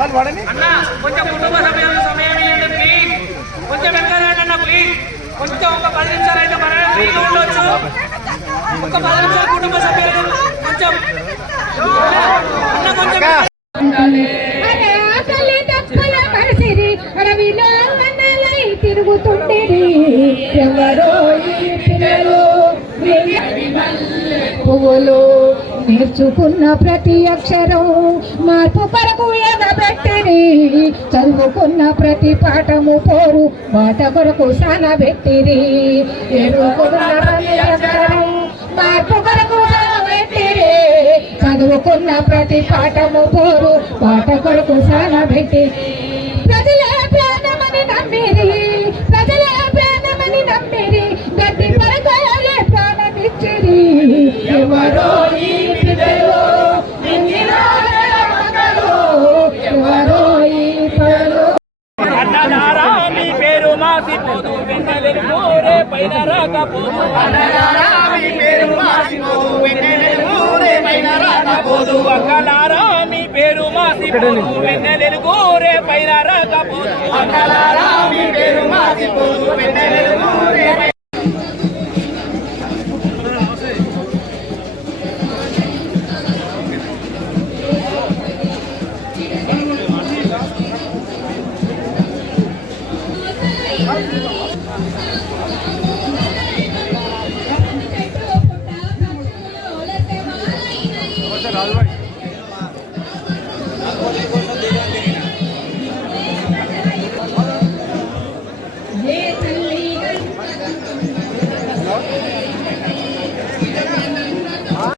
అన్న కొంచెం కుటుంబ సభ్యులకు సమయం ఇవ్వండి ప్లీజ్. కొంచెం వెనకాలండి అన్న ప్లీజ్. కొంచెం ఒక 10 నిమిషాలు అయితే మన ఫ్రీగా ఉండొచ్చు. ఒక 10 నిమిషాలు కుటుంబ సభ్యులకు కొంచెం అన్న కొంచెం తిరుగుతుండేది ఎవరో ఈ పిల్లలు పువ్వులు నేర్చుకున్న ప్రతి అక్షరం మార్పు కొరకు ఎగబెట్టిరి చదువుకున్న ప్రతి పాఠము పోరు వాట కొరకు సానబెట్టిరి ఎరుకున్న ప్రతి అక్షరం మార్పు కొరకు సానబెట్టిరి చదువుకున్న ప్రతి పాఠము పోరు వాట కొరకు సానబెట్టిరి ప్రజల ప్రాణమని నమ్మిరి ప్రజల ప్రాణమని నమ్మిరి గట్టి పరకాలే ప్రాణమిచ్చిరి ఎవరో ఈ పిల్లలు ఎవరో ఈ పిల్లలు అన్నదారా మీ పేరు మాసిపోదు వెన్నెలెలుగు రే పైన రాకపోదు అన్నదారా మీ పేరు మాసిపోదు వెన్నెలెలుగు రే పైన రాకపోదు అక్కలారా మీ పేరు మాసిపోదు వెన్నెలెలుగు రే పైన రాకపోదు అక్కలారా మీ పేరు మాసిపోదు వెన్నెలెలుగు రే రాజుభాయ్